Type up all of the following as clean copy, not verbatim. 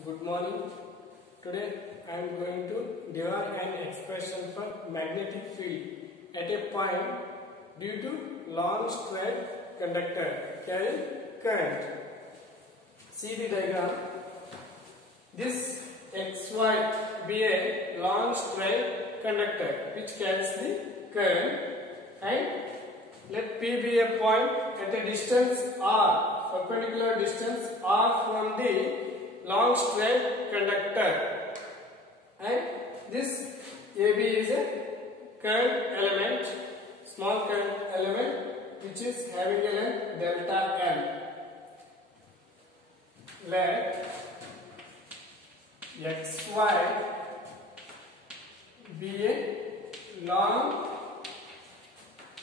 Good morning. Today I am going to derive an expression for magnetic field at a point due to long straight conductor carrying current. See the diagram. This XY be a long straight conductor which carries the current, and let P be a point at a distance R, perpendicular distance R from the long straight conductor, and this AB is a current element, small current element which is having a length delta L. Let XY be a long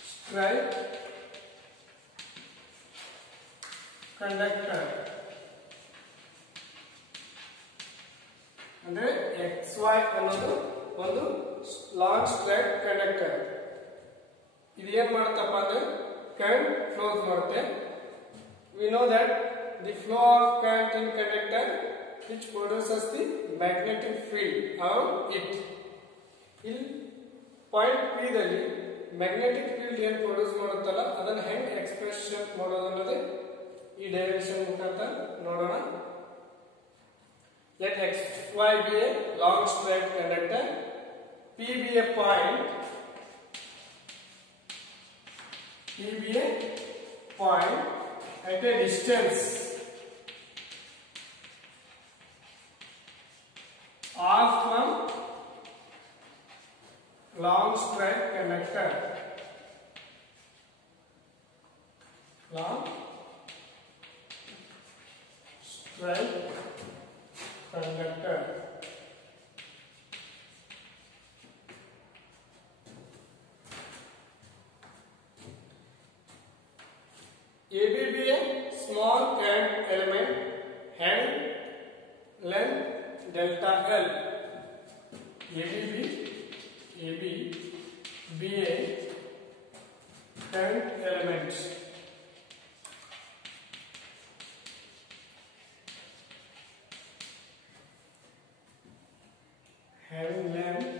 straight conductor. ಅಂದ್ರೆ XY ಅನ್ನೋದು ಒಂದು long straight conductor. ಇದು ಏನು ಮಾಡುತ್ತಪ್ಪ ಅಂದ್ರೆ current flows ಮಾಡುತ್ತೆ. We know that the flow of current in conductor which produces the magnetic field around it. ಇಲ್ಲಿ point P ದಲ್ಲಿ magnetic field ಏನು ಪ್ರೊಡ್ಯೂಸ್ ಮಾಡುತ್ತಲ್ಲ ಅದನ್ನ ಹೆಂಗೆ ಎಕ್ಸ್ಪ್ರೆಷನ್ ಮಾಡೋದು ಅನ್ನೋದೇ ಈ ಡೈರೆಕ್ಷನ್ ಮುಖಾಂತರ ನೋಡೋಣ. Let XY be a long straight conductor, P be a point, P be a point at a distance R from long straight conductor. Long straight conductor. AB be a small current element having length delta L. AB be a current element having length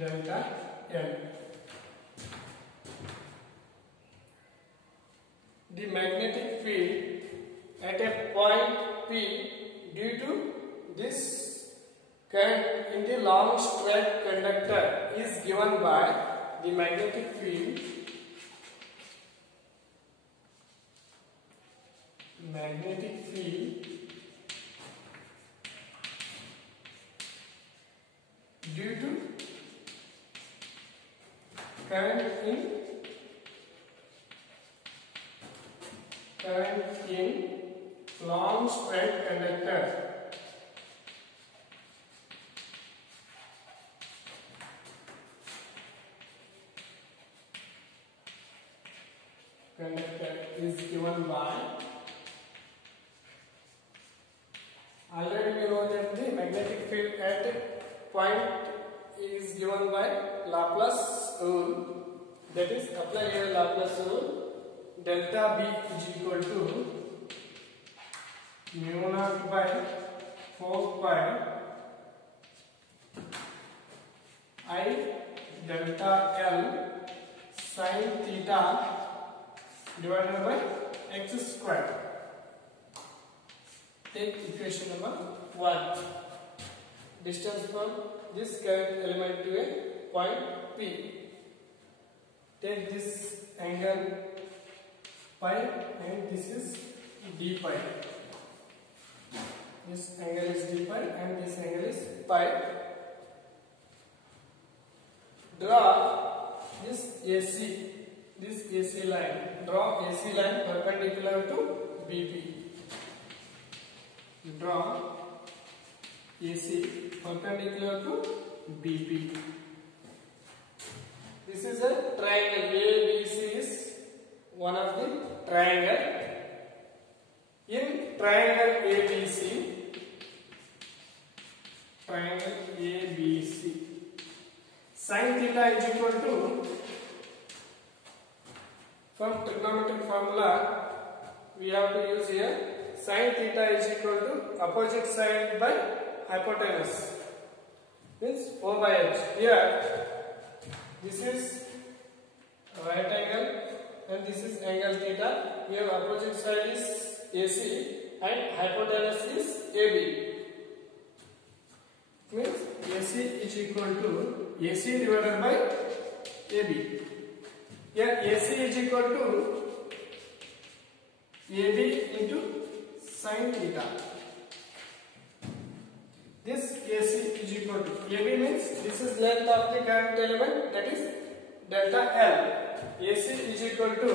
delta L. The magnetic field at a point P due to this current in the long straight conductor is given by the magnetic field due to current in long straight conductor. Is given by, already we know that the magnetic field at point is given by Laplace rule. That is, apply here Laplace rule. Delta B is equal to mu naught by 4 pi I delta L sin theta divided by x square. Take equation number 1. Distance from this current element to a point P. Take this angle pi and this is d pi. This angle is d pi and this angle is pi. Draw this AC line. Draw AC line perpendicular to BP. Draw AC perpendicular to BP. This is a triangle. ABC is one of the triangle. In triangle ABC, sin theta is equal to From trigonometric formula, we have to use here sin theta is equal to opposite side by hypotenuse, means O by H. Here, this is right angle and this is angle theta. Here opposite side is AC and hypotenuse is AB. Means AC is equal to AC divided by AB. Here AC is equal to AB into sin theta. This AC is equal to AB means this is length of the current element, that is delta L. AC is equal to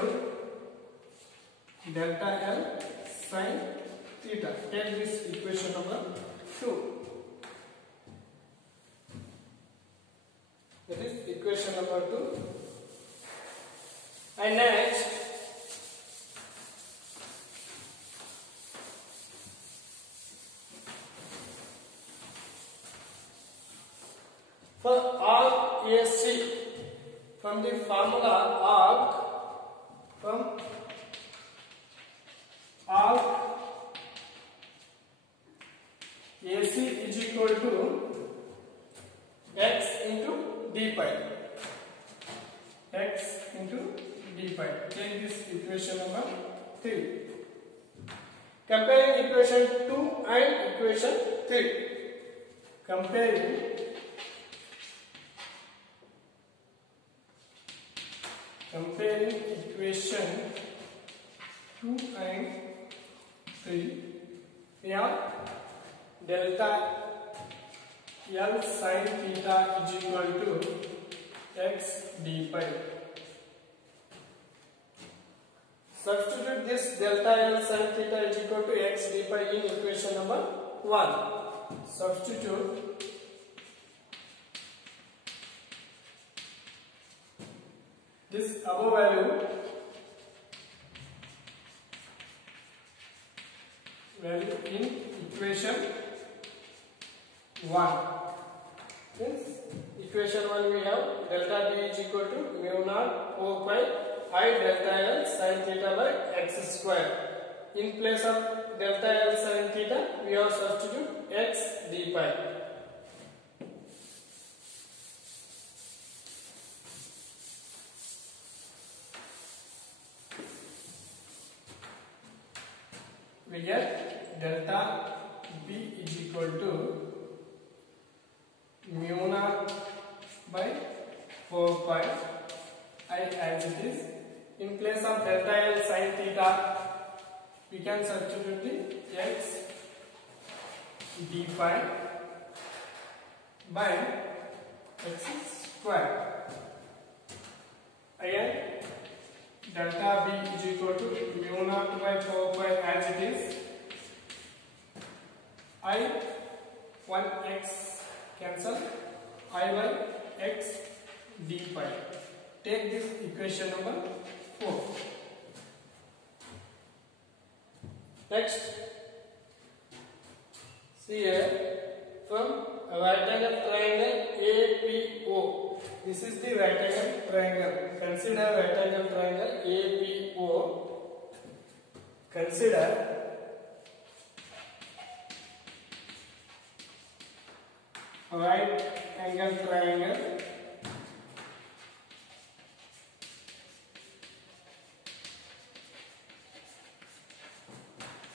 delta L sin theta. Take this equation number 2. That is equation number 2. And next, for arc AC, from the formula arc AC is equal to x into d pi. X into d pi. Take this equation number 3. Comparing equation 2 and equation 3. Comparing equation 2 and 3, we have delta L sin theta is equal to x d pi. Substitute this delta L sin theta is equal to x d pi in equation number 1. Substitute this above value in equation 1. Since equation 1 we have delta B is equal to mu naught 4 pi I delta L sin theta by x square. In place of delta L sin theta, we have substitute x d pi. We get delta B is equal to mu naught by 4 pi I as it is. In place of delta L sin theta, we can substitute the x d phi by x square. Again, delta B is equal to mu naught by 4 pi as it is. I 1x cancel, I by x d phi. Take this equation number 4. Next, see here, from a right angle triangle APO. This is the right angle triangle. Consider right angle triangle APO. Consider right angle triangle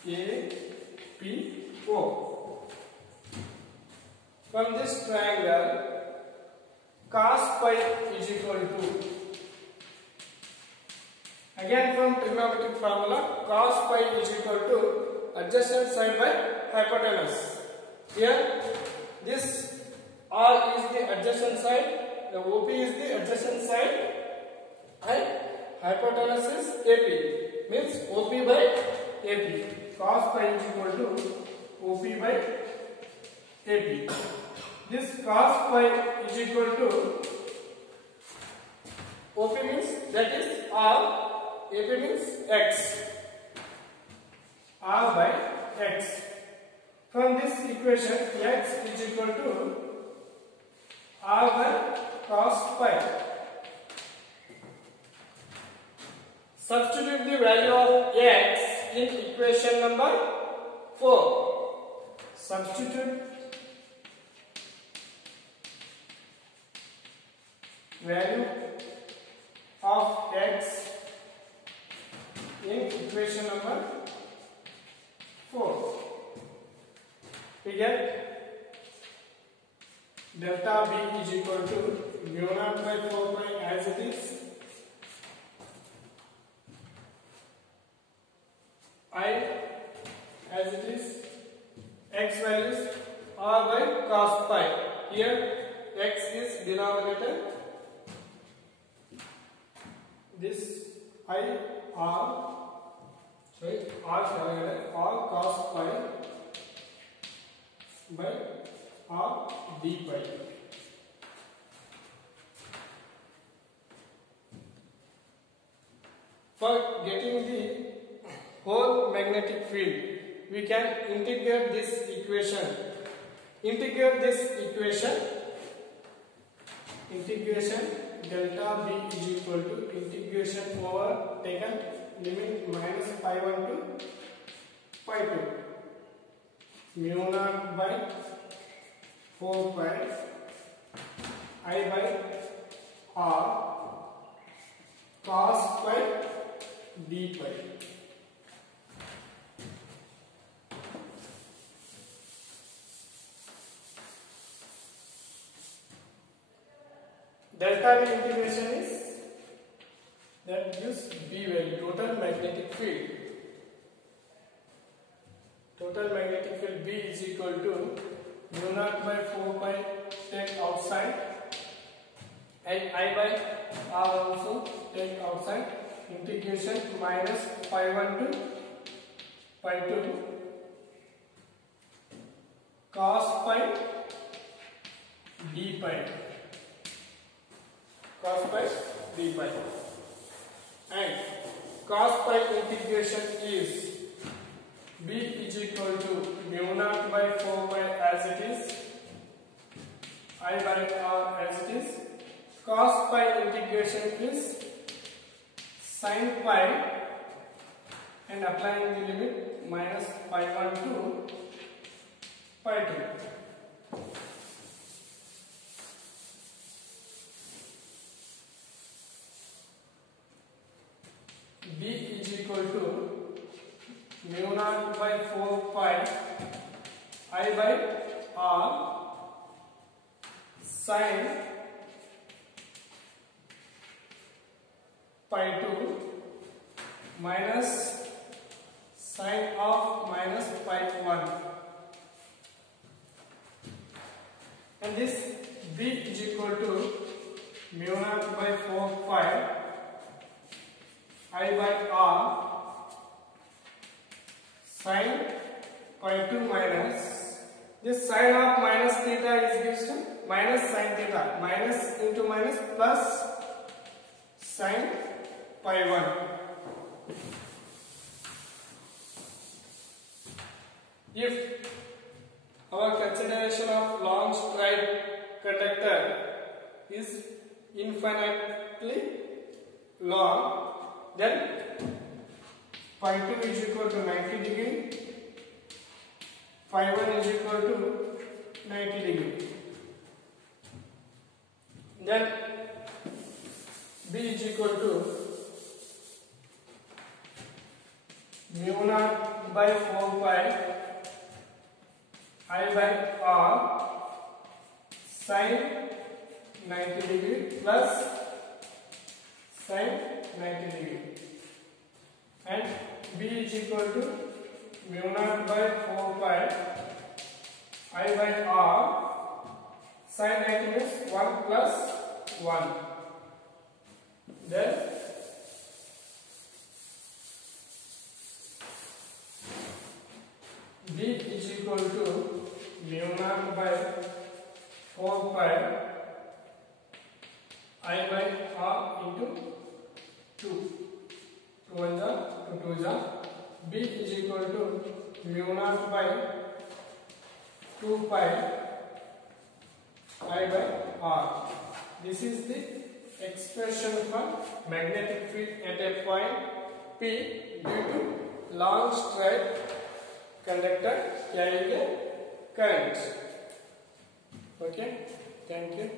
APO. From this triangle, cos pi is equal to, again from trigonometric formula, cos pi is equal to adjacent side by hypotenuse. Here, this R is the adjacent side, the OP is the adjacent side, and hypotenuse is AP, means OP by AP. Cos pi is equal to OP by AP. This cos pi is equal to OP means that is R, AP means X. R by X. From this equation, X is equal to R by cos pi Substitute the value of x in equation number 4. Substitute value of x in equation number 4. We get delta B is equal to mu naught by 4 pi as it is, I as it is, x values r by cos pi. Here x is denominator, this I r cos pi by r d pi. For getting the whole magnetic field, we can integrate this equation. Integration delta B is equal to integration over taken limit minus pi 1 to pi 2 mu naught by 4 pi I by r cos pi d pi. Delta B integration is that gives B value, total magnetic field. Total magnetic field B is equal to mu naught by 4 pi take outside and I by r also take outside, integration minus pi 1 to pi 2 cos pi d pi. Cos pi d pi, and cos pi integration is B is equal to mu naught by 4 pi as it is, I by r as it is. Cos pi integration is sin pi and applying the limit minus pi 1 to pi 2. B is equal to mu naught by 4 pi I by r sin pi 2 minus sin of minus pi 1, and this B is equal to mu naught by 4 pi I by r sin pi 2 minus this sin of minus theta is gives to minus sin theta, minus into minus plus sin pi 1. If our consideration of long straight conductor is infinitely long, then pi 2 is equal to 90 degree, pi 1 is equal to 90 degree. Then B is equal to mu naught by 4 pi I by r sin 90 degree plus sin 90 degree, and B is equal to mu naught by 4 pi I by r sin 90 means 1 plus 1. Then B is equal to mu naught by 4 pi I by r into 2. 2 1 जा 2 2 जा. B is equal to mu naught by 2 pi I by r. This is the expression for magnetic field at a point P due to long straight conductor carrying a current. Okay, thank you.